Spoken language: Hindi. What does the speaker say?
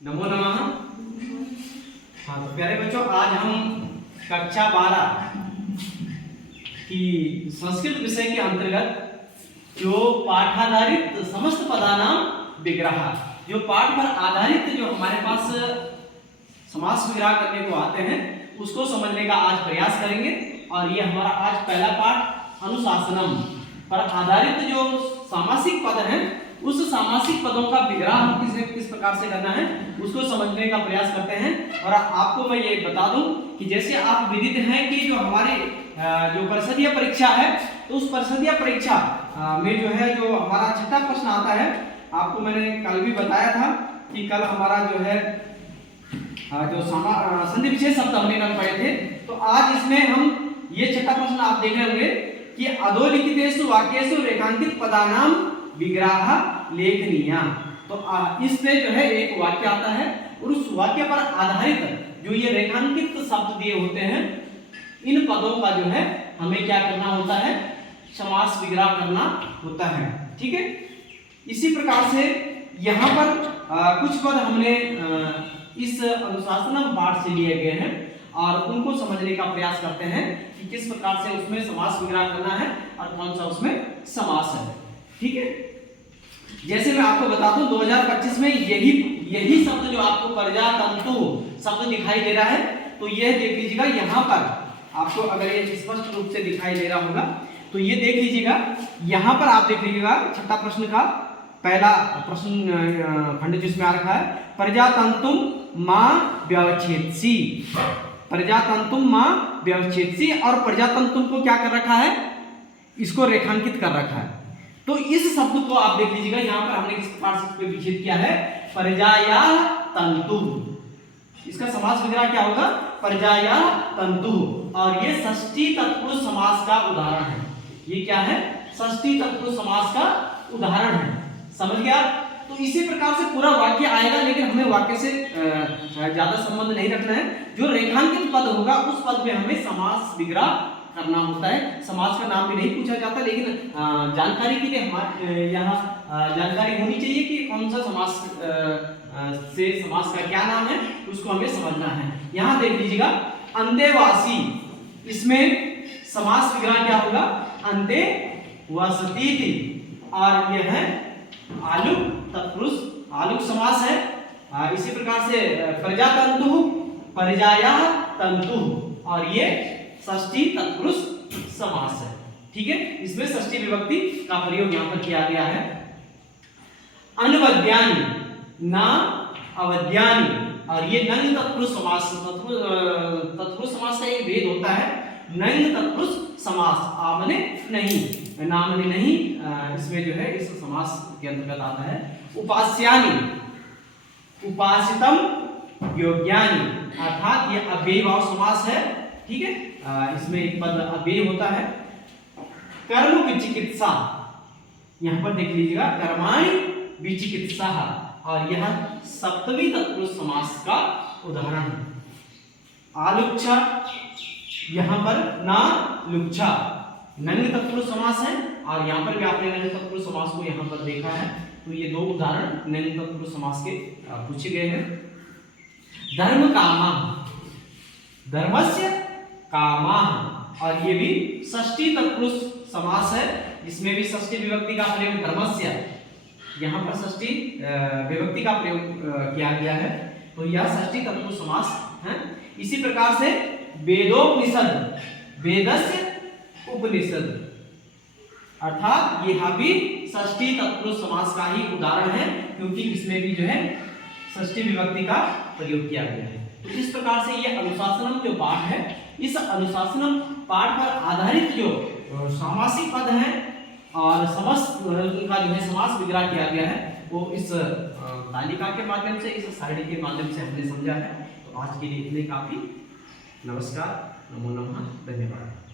नमो नमः। हाँ तो प्यारे बच्चों, आज हम कक्षा 12 की संस्कृत विषय के अंतर्गत जो पाठाधारित समस्त पदानाम विग्रह, जो पाठ पर आधारित जो हमारे पास समास विग्रह करने को आते हैं उसको समझने का आज प्रयास करेंगे। और ये हमारा आज पहला पाठ अनुशासनम पर आधारित जो सामासिक पद हैं उस सामासिक पदों का विग्रह हम किस प्रकार से करना है उसको समझने का प्रयास करते हैं। और आपको मैं ये बता दूं कि जैसे आप विदित हैं कि जो हमारे जो परिषदीय परीक्षा है तो उस परिषदीय परीक्षा में जो है जो हमारा छठा प्रश्न आता है, आपको मैंने कल भी बताया था कि कल हमारा जो है जो संधि विशेष शब्द हमने कल पढ़े थे। तो आज इसमें हम ये छठा प्रश्न आप देख रहे होंगे कि अधोलिखितेषु वाक्येषु रेखांकित पदानाम विग्रह लेखनीया। तो इस पे जो है एक वाक्य आता है और उस वाक्य पर आधारित जो ये रेखांकित शब्द दिए होते हैं इन पदों का जो है हमें क्या करना होता है, समास विग्रह करना होता है। ठीक है, इसी प्रकार से यहाँ पर कुछ पद हमने इस अनुशासनम पाठ से लिए गए हैं और उनको समझने का प्रयास करते हैं कि किस प्रकार से उसमें समास विग्रह करना है और कौन सा उसमें समास है। ठीक है, जैसे मैं आपको बता दूं 2025 में यही शब्द जो आपको पर्यातंतु शब्द दिखाई दे रहा है, तो यह देख लीजिएगा यहाँ पर आपको अगर ये स्पष्ट रूप से दिखाई दे रहा होगा तो ये देख लीजिएगा, यहाँ पर आप देख लीजिएगा छठा प्रश्न का पहला प्रश्न खंड जिसमें आ रखा है प्रजातंतुम मां व्यवच्छेदसी। प्रजातंतुम मां व्यवच्छेदसी और प्रजातंतुम को क्या कर रखा है, इसको रेखांकित कर रखा है। तो इस शब्द को आप देख लीजिएगा, यहाँ पर हमने किस प्रकार से विच्छेद किया है, प्रजाया तंतु। इसका समास विग्रह क्या होगा, प्रजाया तंतु। और ये षष्ठी तत्पुरुष समास का उदाहरण है। ये क्या है, षष्ठी तत्पुरुष समास का उदाहरण है। समझ गया? तो इसी प्रकार से पूरा वाक्य आएगा, लेकिन हमें वाक्य से ज्यादा संबंध नहीं रखना है। जो रेखांकित पद होगा उस पद में हमें समास विग्रह करना होता है। समास का नाम भी नहीं पूछा जाता, लेकिन जानकारी के लिए हमारे यहाँ जानकारी होनी चाहिए कि कौन सा समास से समास का क्या नाम है उसको हमें समझना है। यहाँ देख लीजिएगा अंतेवासी, इसमें समास विग्रह क्या होगा, अंते वसती। और यह है आलुक तत्पुरुष, आलुक समास है। इसी प्रकार से प्रजातंतु, प्रजाया तंतु, और ये षष्ठी तत्पुरुष समास है। ठीक है, इसमें षष्ठी विभक्ति का प्रयोग यहाँ पर किया गया है। अनवद्यानि ना अवद्यानि, और ये नंग तत्पुरुष समास, तत्पुरुष समास का एक भेद होता है, नंग तत्पुरुष समास, आमने नहीं, नामने नहीं, इसमें जो है इस समास के अंतर्गत आता है। उपास्यानि, उपासितम योग्यानि, अर्थात ये अव्ययी भाव समास है। ठीक है, इसमें एक पद अव्यय होता है। कर्म विचिकित्सा, यहाँ पर देख लीजिएगा कर्माणि विचिकित्सा, और यह सप्तमी तत्पुरुष समास का उदाहरण है। आलुच्छा, यहाँ पर ना लुच्छा, नंग तत्पुरुष समास है, और यहाँ पर भी आपने नंग तत्पुरुष समास को यहाँ पर देखा है। तो ये दो उदाहरण नंग तत्पुरुष समास के पूछे गए हैं। धर्म कामा, धर्मस्य कामा, और ये भी षष्ठी तत्पुरुष समास है, जिसमें भी षष्ठी विभक्ति का प्रयोग धर्मस्य, यहाँ पर षष्ठी विभक्ति का प्रयोग किया गया है। तो यह षष्ठी तत्पुरुष समास है। इसी प्रकार से वेदोपनिषद, वेदस्य उपनिषद, अर्थात यह भी षष्ठी तत्पुरुष समास का ही उदाहरण है, क्योंकि इसमें भी जो है षष्ठी विभक्ति का प्रयोग किया गया है। तो इस प्रकार से यह अनुशासनम जो पाठ है, इस अनुशासनम पाठ पर आधारित जो सामासिक पद हैं और समस्त उनका जो है समास विग्रह किया गया है, वो इस तालिका के माध्यम से, इस सारणी के माध्यम से हमने समझा है। तो आज के लिए इतने काफी। नमस्कार, नमो नमः, धन्यवाद।